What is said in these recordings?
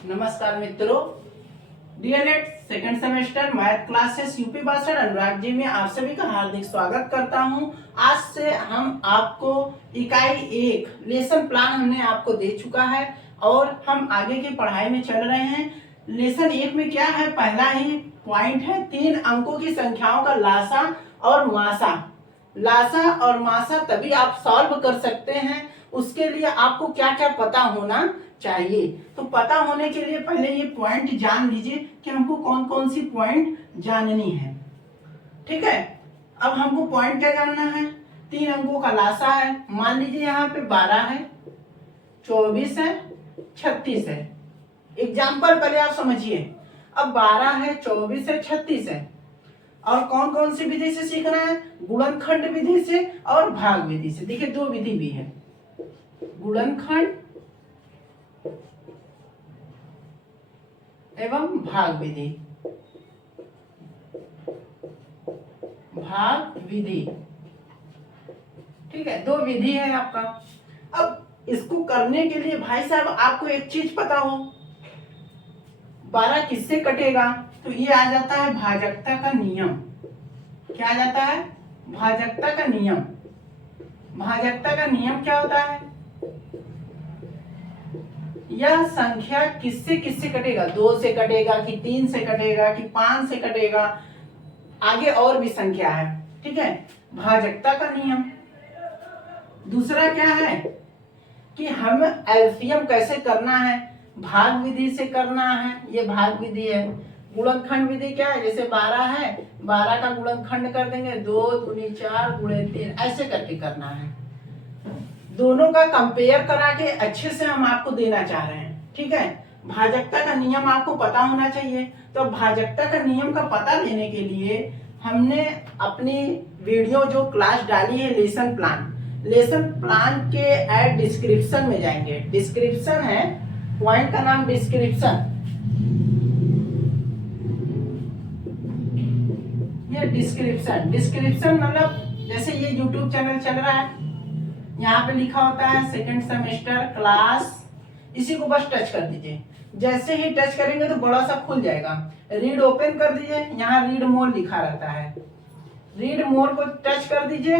नमस्कार मित्रों, DElEd second semester math classes UP 62 Anurag ji में आप सभी का हार्दिक स्वागत करता हूं। आज से हम आपको इकाई 1 लेसन प्लान हमने आपको दे चुका है और हम आगे की पढ़ाई में चल रहे हैं। लेसन 1 में क्या है, पहला ही पॉइंट है 3 अंकों की संख्याओं का लासा और मासा। लासा और मासा तभी आप सॉल्व कर सकते हैं, उसके लिए आपको क्या क्या पता होना चाहिए। तो पता होने के लिए पहले ये पॉइंट जान लीजिए कि हमको कौन कौन सी पॉइंट जाननी है। ठीक है, अब हमको पॉइंट क्या जानना है, 3 अंकों का लासा है। मान लीजिए यहाँ पे 12 है, 24 है, 36 है। एग्जाम्पल पहले आप समझिए। अब 12 है, 24 है, 36 है और कौन कौन सी विधि से सीखना है, गुणनखंड विधि से और भाग विधि से। देखिए 2 विधि भी है, गुणनखंड एवं भाग विधि। भाग विधि, ठीक है, 2 विधि है आपका। अब इसको करने के लिए भाई साहब आपको एक चीज पता हो, 12 किससे कटेगा, तो ये आ जाता है भाजकता का नियम। क्या आ जाता है, भाजकता का नियम। भाजकता का नियम क्या होता है, यह संख्या किससे किससे कटेगा, 2 से कटेगा कि 3 से कटेगा कि 5 से कटेगा, आगे और भी संख्या है। ठीक है, भाजकता का नियम। दूसरा क्या है कि हम एलसीएम कैसे करना है, भाग विधि से करना है। ये भाग विधि है। गुणनखंड विधि क्या है, जैसे 12 है, 12 का गुणनखंड कर देंगे, 2 दूनी 4 गुणे 3, ऐसे करके करना है। दोनों का कंपेयर करा के अच्छे से हम आपको देना चाह रहे हैं। ठीक है, भाजकता का नियम आपको पता होना चाहिए। तो भाजकता का नियम का पता लेने के लिए हमने अपनी वीडियो जो क्लास डाली है लेसन प्लान के ऐड डिस्क्रिप्शन में जाएंगे। डिस्क्रिप्शन है, पॉइंट का नाम डिस्क्रिप्शन। ये डिस्क्रिप्शन मतलब जैसे ये यूट्यूब चैनल चल रहा है, यहाँ पे लिखा होता है सेकंड सेमेस्टर क्लास, इसी को बस टच कर दीजिए। जैसे ही टच करेंगे तो बड़ा सा खुल जाएगा। रीड ओपन कर दीजिए, यहाँ रीड मोर लिखा रहता है, रीड मोर को टच कर दीजिए।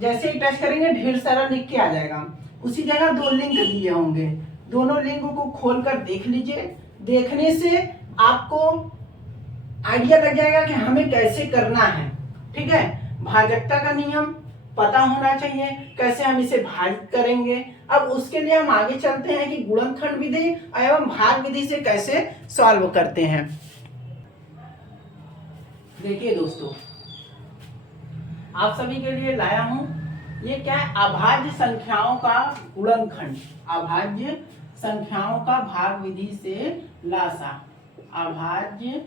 जैसे ही टच करेंगे ढेर सारा लिख के आ जाएगा। उसी जगह 2 लिंक दिए होंगे, दोनों लिंक को खोलकर देख लीजिए। देखने से आपको आइडिया लग जाएगा कि हमें कैसे करना है। ठीक है, भाजकता का नियम पता होना चाहिए, कैसे हम इसे भाजित करेंगे। अब उसके लिए हम आगे चलते हैं कि गुणनखंड विधि एवं भाग विधि से कैसे सॉल्व करते हैं। देखिए दोस्तों, आप सभी के लिए लाया हूं, ये क्या है, अभाज्य संख्याओं का गुणनखंड, अभाज्य संख्याओं का भाग विधि से लासा। अभाज्य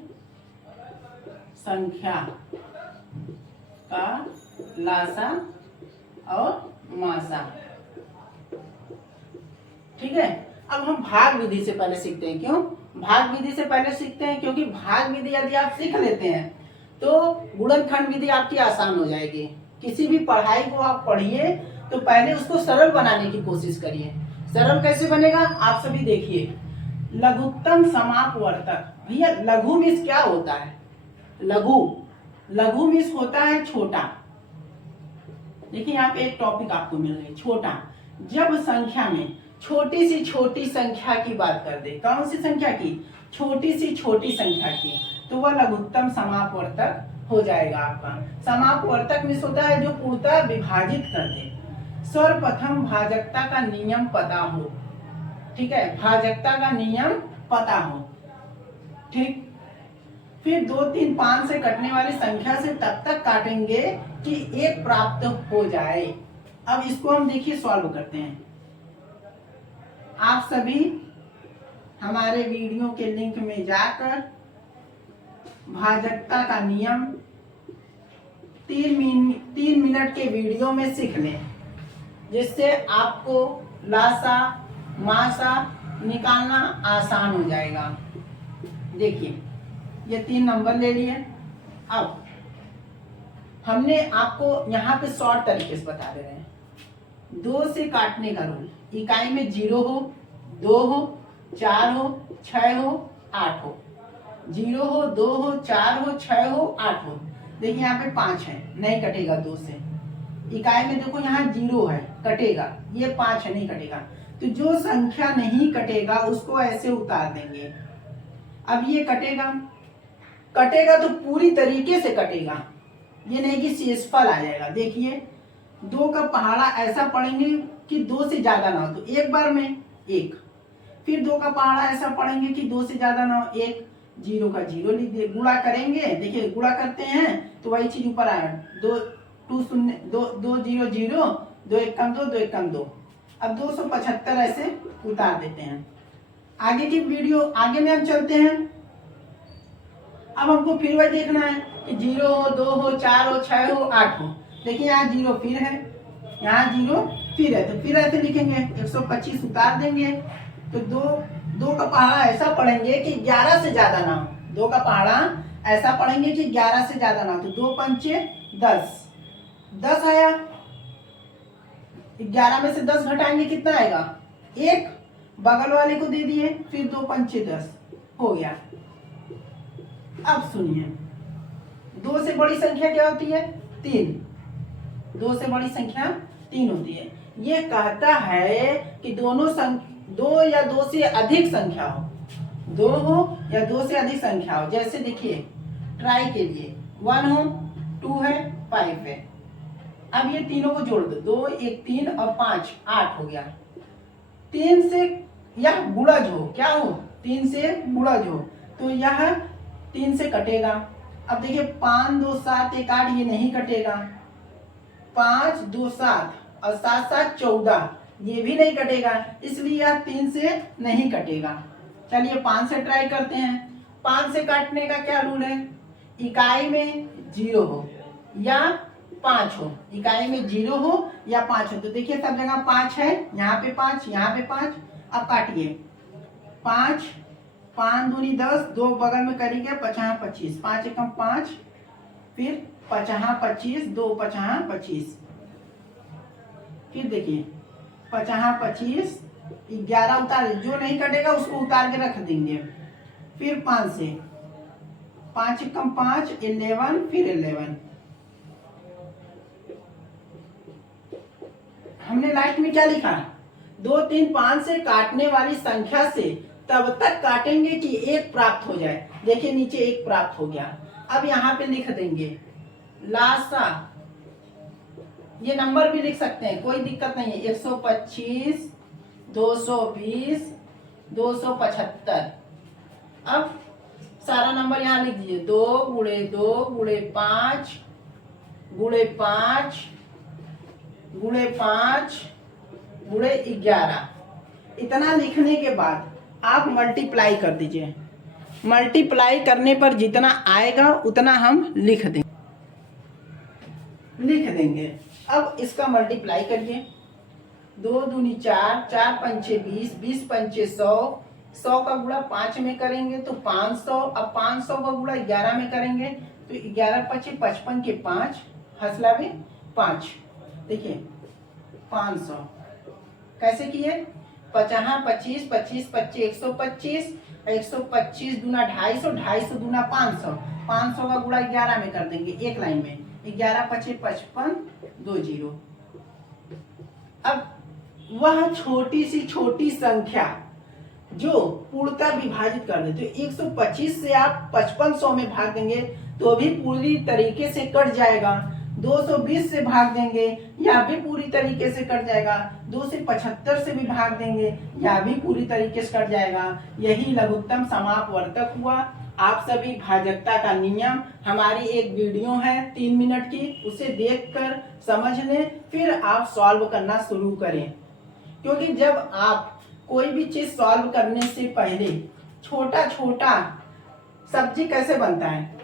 संख्या का लासा और मासा। ठीक है, अब हम भाग विधि से पहले सीखते हैं। क्यों भाग विधि से पहले सीखते हैं, क्योंकि भाग विधि यदि आप सीख लेते हैं तो गुणनखंड विधि आपकी आसान हो जाएगी। किसी भी पढ़ाई को आप पढ़िए तो पहले उसको सरल बनाने की कोशिश करिए। सरल कैसे बनेगा आप सभी देखिए। लघुत्तम समापवर्तक, भैया लघु मीन्स क्या होता है, लघु मीन्स होता है छोटा। देखिए यहाँ पे एक टॉपिक आपको मिल रही है, छोटा। जब संख्या में छोटी सी छोटी संख्या की बात कर दे, कौन सी संख्या की, छोटी सी छोटी संख्या की, तो वह लघुत्तम समापवर्तक हो जाएगा आपका। समापवर्तक मीन्स होता है जो पूर्णतः विभाजित कर दे। सर्वप्रथम भाजकता का नियम पता हो। ठीक है, भाजकता का नियम पता हो। ठीक, फिर 2, 3, 5 से कटने वाली संख्या से तब तक काटेंगे कि 1 प्राप्त हो जाए। अब इसको हम देखिए सॉल्व करते हैं। आप सभी हमारे वीडियो के लिंक में जाकर भाजकता का नियम 3 मिनट के वीडियो में सीख लें, जिससे आपको लासा मासा निकालना आसान हो जाएगा। देखिए ये 3 नंबर ले लिए। अब हमने आपको यहाँ पे शॉर्ट तरीके से बता दे रहे हैं। 2 से काटने का रूल, इकाई में 0 हो, 2 हो, 4 हो, 6 हो, 8 हो, 0 हो, 2 हो, 4 हो, 6 हो, 8 हो। देखिए यहाँ पे 5 है, नहीं कटेगा 2 से। इकाई में देखो यहाँ 0 है, कटेगा, ये 5 है, नहीं कटेगा। तो जो संख्या नहीं कटेगा उसको ऐसे उतार देंगे। अब ये कटेगा, कटेगा तो पूरी तरीके से कटेगा, ये नहीं कि शेषफल आ जाएगा। देखिए 2 का पहाड़ा ऐसा पढ़ेंगे कि 2 से ज्यादा ना हो, तो एक बार में 1, फिर 2 का पहाड़ा ऐसा पढ़ेंगे कि 2 से ज्यादा ना हो, 1, 0 का 0 लिख दिए। गुणा करेंगे, देखिए गुणा करते हैं तो वही चीज ऊपर आया, 2 2 0 2 2 0 0, 2 1 कम 2, 2 1 कम 2। अब 275 ऐसे उतार देते हैं। आगे की वीडियो, आगे में हम चलते हैं। अब हमको फिर वही देखना है कि 0 हो, 2 हो, 4 हो, 6 हो, 8 हो। देखिए यहाँ 0 फिर है, यहाँ 0 फिर है, तो फिर ऐसे लिखेंगे 125 उतार देंगे। तो 2 का पहाड़ा ऐसा पढ़ेंगे कि 11 से ज्यादा ना हो। 2 का पहाड़ा ऐसा पढ़ेंगे कि 11 से ज्यादा ना हो। तो 2 पंचे 10, 10 आया। 11 में से 10 घटाएंगे, कितना आएगा? 1, बगल वाले को दे दिए, फिर 2 पंचे 10 हो गया। अब सुनिए, 2 से बड़ी संख्या क्या होती है? 3। 2 से बड़ी संख्या 3 होती है। ये कहता है कि दो या 2 से अधिक संख्या हो, 2 हो या 2 से अधिक संख्या हो। जैसे देखिए ट्राई के लिए 1 हो, 2 है, 5 है। अब ये तीनों को जोड़ दो, 2 1 3 और 5 8 हो गया। 3 से यह गुणज हो, क्या हो? 3 से गुणज हो, तो यह 3 से कटेगा। अब देखिए 5 2 7 1 8, ये नहीं कटेगा। 5 2 7 और 7 7 14, ये भी नहीं कटेगा, इसलिए यह 3 से नहीं कटेगा। चलिए 5 से ट्राई करते हैं। 5 से काटने का क्या रूल है? इकाई में 0 हो या 5 हो, इकाई में 0 हो या 5 हो। तो देखिए सब जगह 5 है, यहाँ पे 5, यहाँ पे 5। अब काटिए, 5 5 दूनी 10, 2 बगल में करेंगे, 5 25, 5 एकम 5, फिर 5 25, 2 5 25, फिर देखिए 5 25, 11 उतार, जो नहीं कटेगा उसको उतार के रख देंगे। फिर 5 से 5 एकम 5, 11, फिर 11। हमने लास्ट में क्या लिखा? 2 3 5 से काटने वाली संख्या से तब तक काटेंगे कि 1 प्राप्त हो जाए। देखिए नीचे 1 प्राप्त हो गया। अब यहाँ पे लिख देंगे लासा, ये नंबर भी लिख सकते हैं, कोई दिक्कत नहीं है। 125, 220, 275। अब सारा नंबर यहाँ लिख दीजिए, 2 गुणे 2 गुणे 5 गुणे 5 गुणे 5 गुणे 11। इतना लिखने के बाद आप मल्टीप्लाई कर दीजिए। मल्टीप्लाई करने पर जितना आएगा उतना हम लिख देंगे। अब इसका मल्टीप्लाई करिए, 2 दूनी 4, 4 पंचे 20, 20 पंचे 100, 100 का गुणा 5 में करेंगे तो 500। अब 500 का गुणा 11 में करेंगे तो 11 पचे 55 के 5, हंसला में 5। देखिए 500 कैसे किए? 50 25 25 25 125, 125 दूना 250, 250 दूना 500, 500 का गुणा 11 में कर देंगे एक लाइन में, 11 पचे 55, 2 0। अब वह छोटी सी छोटी संख्या जो पूर्णतः विभाजित कर दे, तो 125 से आप 5500 में भाग देंगे तो भी पूरी तरीके से कट जाएगा। 220 से भाग देंगे या भी पूरी तरीके से कट जाएगा। 2 से 75 से भी भाग देंगे या भी पूरी तरीके से कट जाएगा। यही लघुत्तम समापवर्तक हुआ। आप सभी भाजकता का नियम, हमारी एक वीडियो है 3 मिनट की, उसे देखकर समझ लें, फिर आप सॉल्व करना शुरू करें। क्योंकि जब आप कोई भी चीज सॉल्व करने से पहले छोटा छोटा सब्जी कैसे बनता है,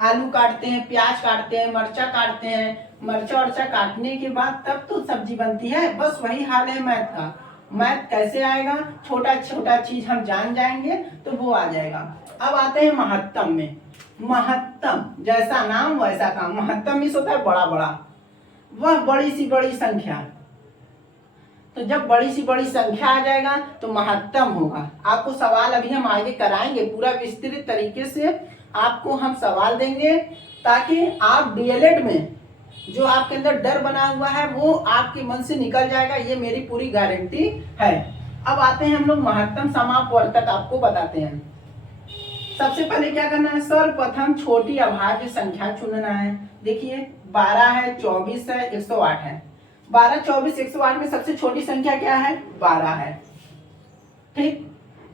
आलू काटते हैं, प्याज काटते हैं, मर्चा काटते हैं, मर्चा वर्चा काटने के बाद तब तो सब्जी बनती है। बस वही हाल है मैथ का। मैथ कैसे आएगा? छोटा छोटा चीज हम जान जाएंगे तो वो आ जाएगा। अब आते हैं महत्तम में। महत्तम जैसा नाम वैसा काम। महत्तम इस होता है बड़ा बड़ा, वह बड़ी सी बड़ी संख्या। तो जब बड़ी सी बड़ी संख्या आ जाएगा तो महत्तम होगा। आपको सवाल अभी हम आगे कराएंगे, पूरा विस्तृत तरीके से आपको हम सवाल देंगे, ताकि आप डीएलएड में जो आपके अंदर डर बना हुआ है वो आपके मन से निकल जाएगा, ये मेरी पूरी गारंटी है। अब आते हैं हम लोग महत्तम समापवर्तक आपको बताते हैं। सबसे पहले क्या करना है, सर्वप्रथम छोटी अभाज्य संख्या चुनना है। देखिए 12 है, 24 है, 108 है। 12, 24, 108 में सबसे छोटी संख्या क्या है, 12 है। ठीक,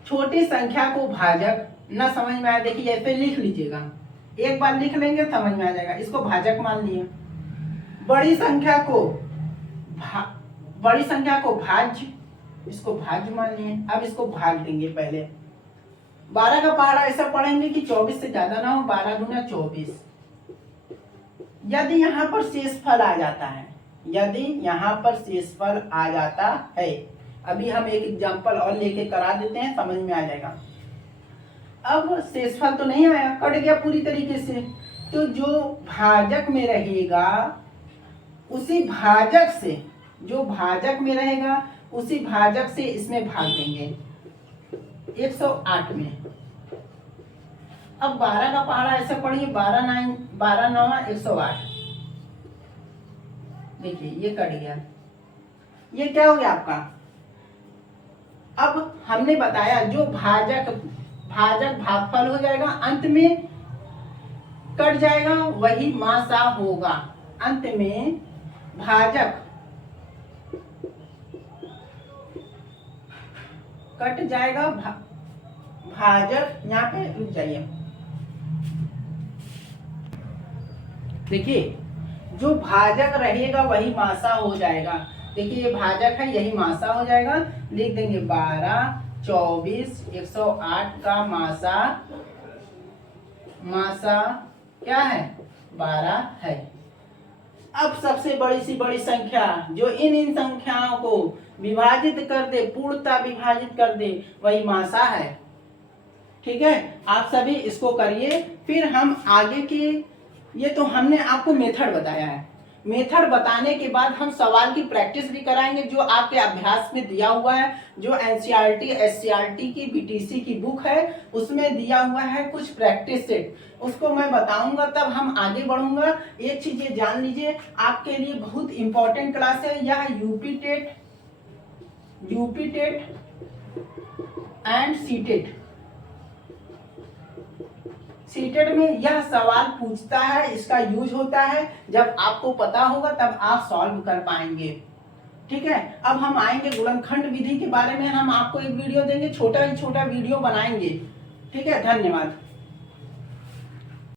छोटी संख्या को भाजक न समझ में आया, देखिए ऐसे लिख लीजिएगा, एक बार लिख लेंगे समझ में आ जाएगा। इसको भाजक मान लिए। बड़ी संख्या को भाज्य, इसको भाज्य मान लिए। अब इसको भाग देंगे। पहले 12 का पहाड़ा ऐसा पढ़ेंगे कि 24 से ज्यादा ना हो, 12 दूना 24। यदि यहाँ पर शेषफल आ जाता है, यदि यहाँ पर शेषफल आ जाता है, अभी हम एक एग्जांपल और लेके करा देते हैं, समझ में आ जाएगा। अब शेषफल तो नहीं आया, कट गया पूरी तरीके से, तो जो भाजक में रहेगा उसी भाजक से, जो भाजक में रहेगा उसी भाजक से इसमें भाग देंगे 108 में। अब 12 का पहाड़ा ऐसे पढ़िए, 12 9 108। देखिए ये कट गया, ये क्या हो गया आपका। अब हमने बताया जो भाजक भागफल हो जाएगा, अंत में कट जाएगा, वही मासा होगा। अंत में भाजक कट जाएगा, भाजक, यहाँ पे रुक जाइए। देखिए जो भाजक रहेगा वही मासा हो जाएगा। देखिए ये भाजक है, यही मासा हो जाएगा। लिख देंगे 12, 24, 108 का मासा क्या है, 12 है। अब सबसे बड़ी सी बड़ी संख्या जो इन संख्याओं को विभाजित कर दे, पूर्णतः विभाजित कर दे, वही मासा है। ठीक है, आप सभी इसको करिए। फिर हम आगे के, ये तो हमने आपको मेथड बताया है। मेथड बताने के बाद हम सवाल की प्रैक्टिस भी कराएंगे, जो आपके अभ्यास में दिया हुआ है, जो एनसीईआरटी एससीईआरटी की बीटीसी की बुक है उसमें दिया हुआ है कुछ प्रैक्टिस सेट, उसको मैं बताऊंगा, तब हम आगे बढ़ूंगा। एक चीज ये जान लीजिए, आपके लिए बहुत इंपॉर्टेंट क्लास है यह यूपी टेट एंड सीटेट में यह सवाल पूछता है, इसका यूज होता है। जब आपको पता होगा तब आप सॉल्व कर पाएंगे। ठीक है, अब हम आएंगे गुणनखंड विधि के बारे में, हम आपको एक वीडियो देंगे, छोटा ही छोटा वीडियो बनाएंगे। ठीक है, धन्यवाद।